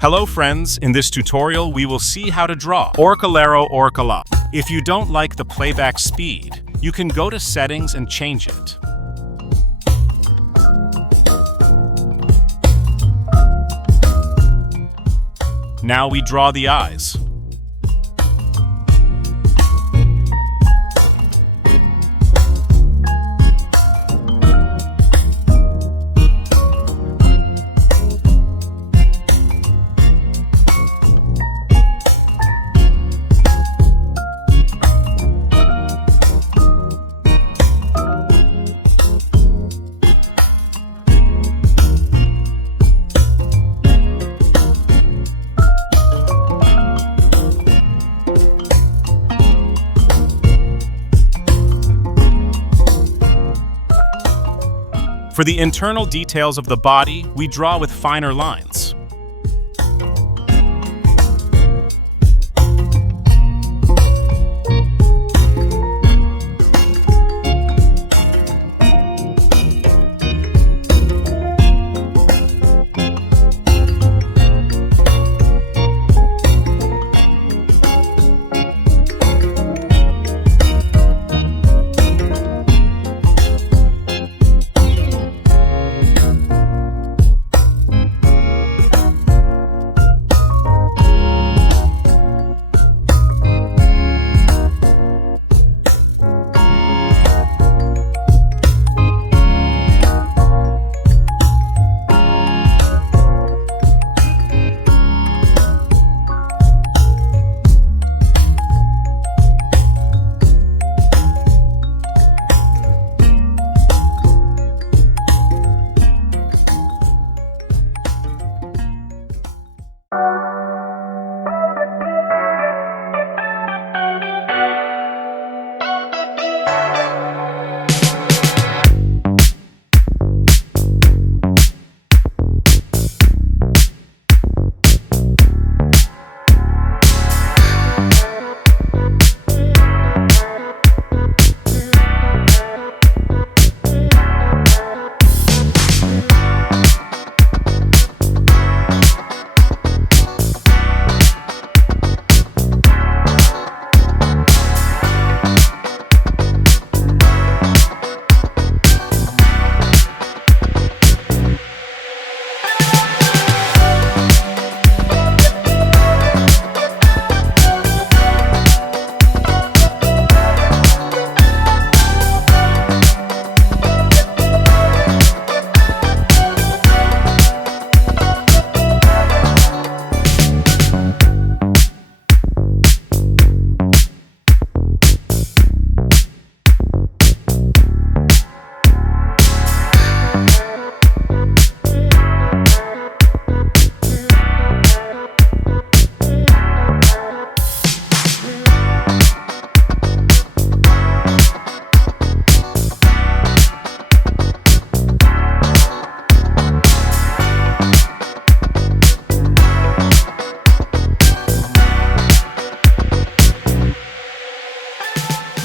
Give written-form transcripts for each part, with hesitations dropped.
Hello friends, in this tutorial we will see how to draw Orcalero Orcala. If you don't like the playback speed, you can go to settings and change it. Now we draw the eyes. For the internal details of the body, we draw with finer lines.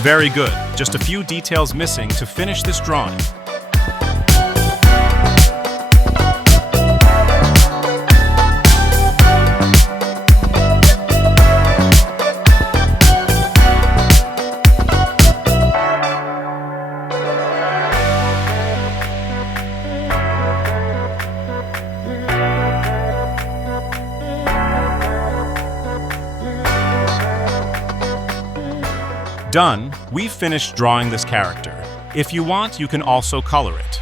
Very good. Just a few details missing to finish this drawing. Done, we've finished drawing this character. If you want, you can also color it.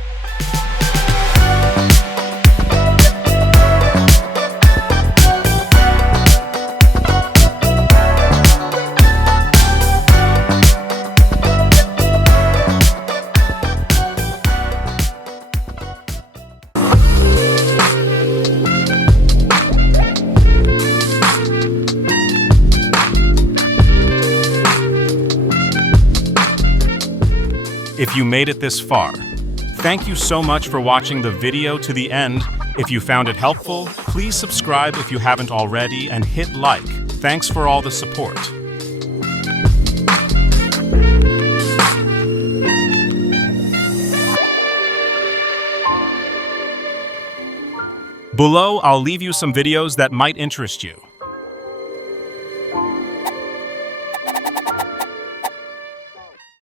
If you made it this far, thank you so much for watching the video to the end. If you found it helpful, please subscribe if you haven't already and hit like. Thanks for all the support. Below, I'll leave you some videos that might interest you.